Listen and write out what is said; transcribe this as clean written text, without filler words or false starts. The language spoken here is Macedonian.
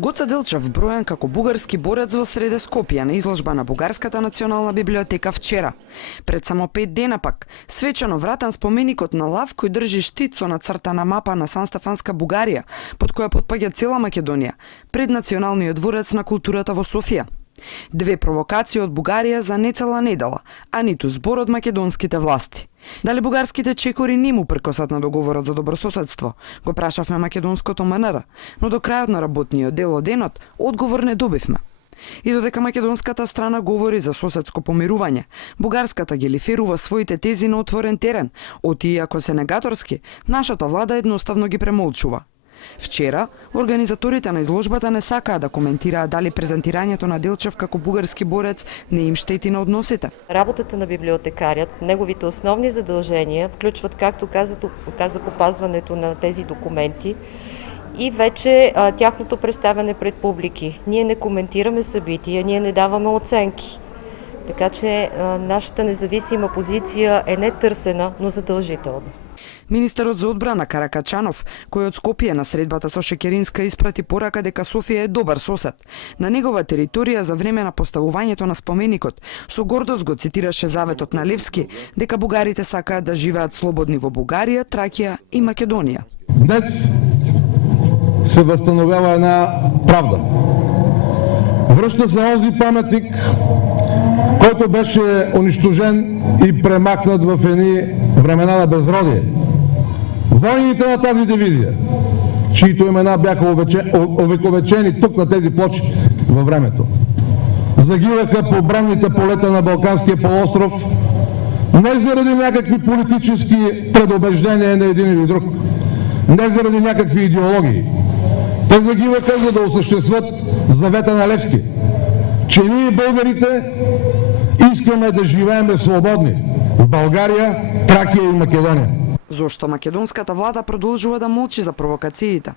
Гоце Делчев, броен како бугарски борец во среде Скопје на изложба на Бугарската национална библиотека вчера. Пред само 5 дена пак, свечено вратан споменикот на лав кој држи штит со нацртана мапа на Санстефанска Бугарија, под која потпаѓа цела Македонија, пред Националниот дворец на културата во Софија. Две провокации од Бугарија за нецела недела, а ниту збор од македонските власти. Дали бугарските чекори не му пркосат на договорот за добрососедство, го прашавме македонското МНР, но до крајот на работниот дел од денот одговор не добивме. И додека македонската страна говори за соседско помирување, бугарската ги лиферува своите тези на отворен терен, оти иако се негаторски, нашата влада едноставно ги премолчува. Вчера, организаторите на изложбата не сакаа да коментираат дали презентирањето на Делчев како бугарски борец не им штети на односите. Работата на библиотекарят, неговите основни задължения включват, както казах, опазването на тези документи и вече тяхното представяне пред публики. Ние не коментираме събития, ние не даваме оценки. Така че нашата независима позиция е не търсена, но задължителна. Министерот за одбрана Каракачанов, кој од Скопје на средбата со Шекеринска испрати порака дека Софија е добар сосед. На негова територија за време на поставувањето на споменикот, со гордост го цитираше заветот на Левски дека бугарите сакаат да живеат слободни во Бугарија, Тракија и Македонија. Днес се възстановява една правда. Връща се онзи паметник, който беше унищожен и премахнат в едни времена на безродие. Войните на тази дивизия, чието имена бяха овековечени тук на тези плочи във времето, загиваха по бранните полета на Балканския полуостров не заради някакви политически предубеждения на един или друг, не заради някакви идеологии. Те загиваха, за да осъществят завета на Левски, че ние българите искаме да живееме свободни в България, Тракия и Македонија. Зошто македонската влада продолжува да молчи за провокациите?